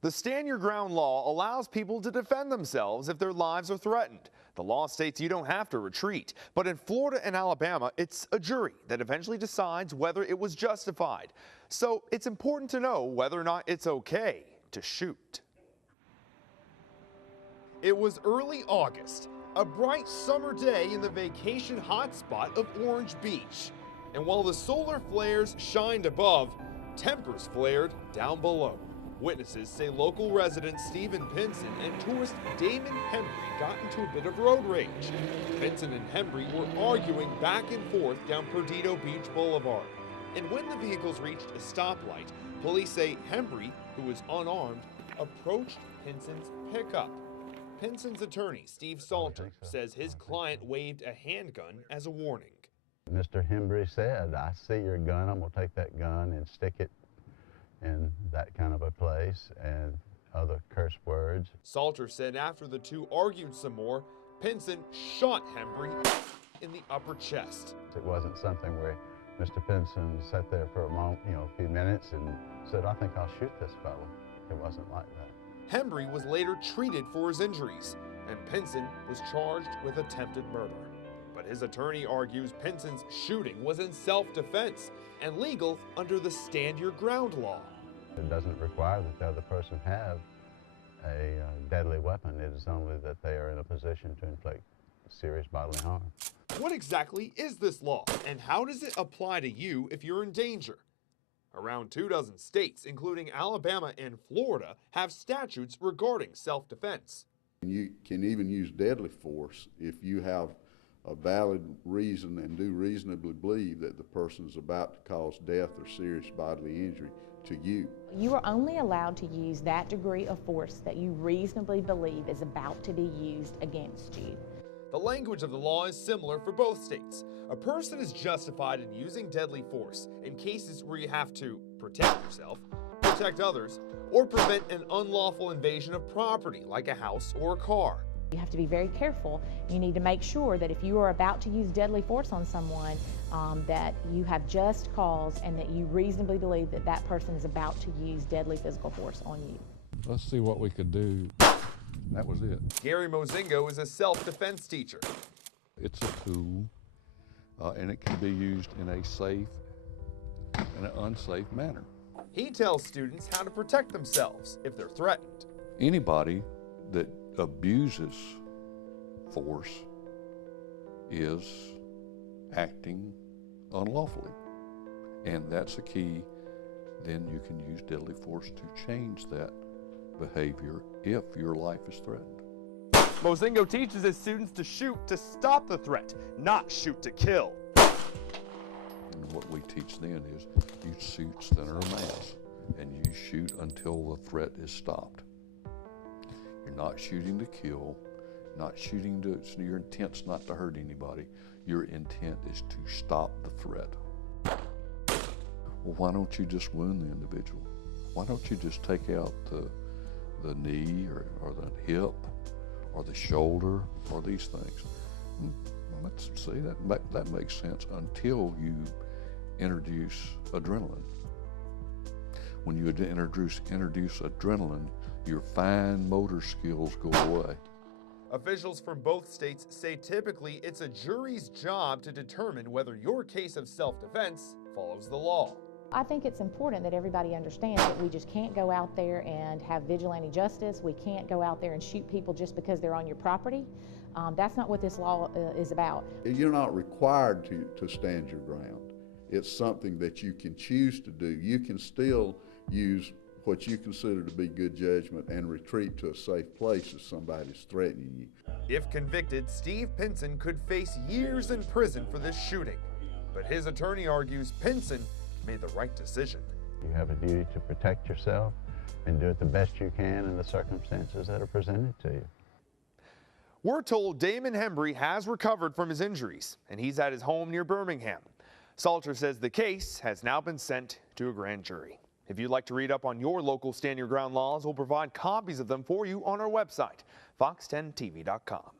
The Stand Your Ground law allows people to defend themselves if their lives are threatened. The law states you don't have to retreat, but in Florida and Alabama, it's a jury that eventually decides whether it was justified. So it's important to know whether or not it's okay to shoot. It was early August, a bright summer day in the vacation hotspot of Orange Beach. And while the solar flares shined above, tempers flared down below. Witnesses say local resident Stephen Pinson and tourist Damon Hembry got into a bit of road rage. Pinson and Hembry were arguing back and forth down Perdido Beach Boulevard. And when the vehicles reached a stoplight, police say Hembry, who was unarmed, approached Pinson's pickup. Pinson's attorney, Steve Salter, says his client waved a handgun as a warning. Mr. Hembry said, "I see your gun, I'm going to take that gun and stick it in that kind of a place," and other curse words. Salter said after the two argued some more, Pinson shot Hembry in the upper chest. It wasn't something where Mr. Pinson sat there for a moment, a few minutes and said, "I think I'll shoot this fellow." It wasn't like that. Hembry was later treated for his injuries, and Pinson was charged with attempted murder. But his attorney argues Pinson's shooting was in self-defense and legal under the Stand Your Ground law. It doesn't require that the other person have a deadly weapon. It is only that they are in a position to inflict serious bodily harm. What exactly is this law, and how does it apply to you if you're in danger? Around 24 states, including Alabama and Florida, have statutes regarding self-defense. You can even use deadly force if you have a valid reason and do reasonably believe that the person is about to cause death or serious bodily injury to you. You are only allowed to use that degree of force that you reasonably believe is about to be used against you. The language of the law is similar for both states. A person is justified in using deadly force in cases where you have to protect yourself, protect others, or prevent an unlawful invasion of property like a house or a car. You have to be very careful. You need to make sure that if you are about to use deadly force on someone, that you have just cause and that you reasonably believe that that person is about to use deadly physical force on you. Let's see what we could do. That was it. Gary Mozingo is a self-defense teacher. It's a tool, and it can be used in a safe and an unsafe manner. He tells students how to protect themselves if they're threatened. Anybody that abuses force is acting unlawfully, and that's a key. Then you can use deadly force to change that behavior if your life is threatened. Mozingo teaches his students to shoot to stop the threat, not shoot to kill. And what we teach then is you shoot center of mass, and you shoot until the threat is stopped. You're not shooting to kill, not shooting to, so your intent's not to hurt anybody. Your intent is to stop the threat. Well, why don't you just wound the individual? Why don't you just take out the knee or the hip or the shoulder or these things? Let's see, that makes sense until you introduce adrenaline. When you introduce adrenaline, your fine motor skills go away. Officials from both states say typically it's a jury's job to determine whether your case of self-defense follows the law. I think it's important that everybody understands that we just can't go out there and have vigilante justice. We can't go out there and shoot people just because they're on your property. That's not what this law is about. You're not required to stand your ground. It's something that you can choose to do. You can still use what you consider to be good judgment and retreat to a safe place if somebody's threatening you. If convicted, Steve Pinson could face years in prison for this shooting. But his attorney argues Pinson made the right decision. You have a duty to protect yourself and do it the best you can in the circumstances that are presented to you. We're told Damon Hembry has recovered from his injuries, and he's at his home near Birmingham. Salter says the case has now been sent to a grand jury. If you'd like to read up on your local Stand Your Ground laws, we'll provide copies of them for you on our website, fox10tv.com.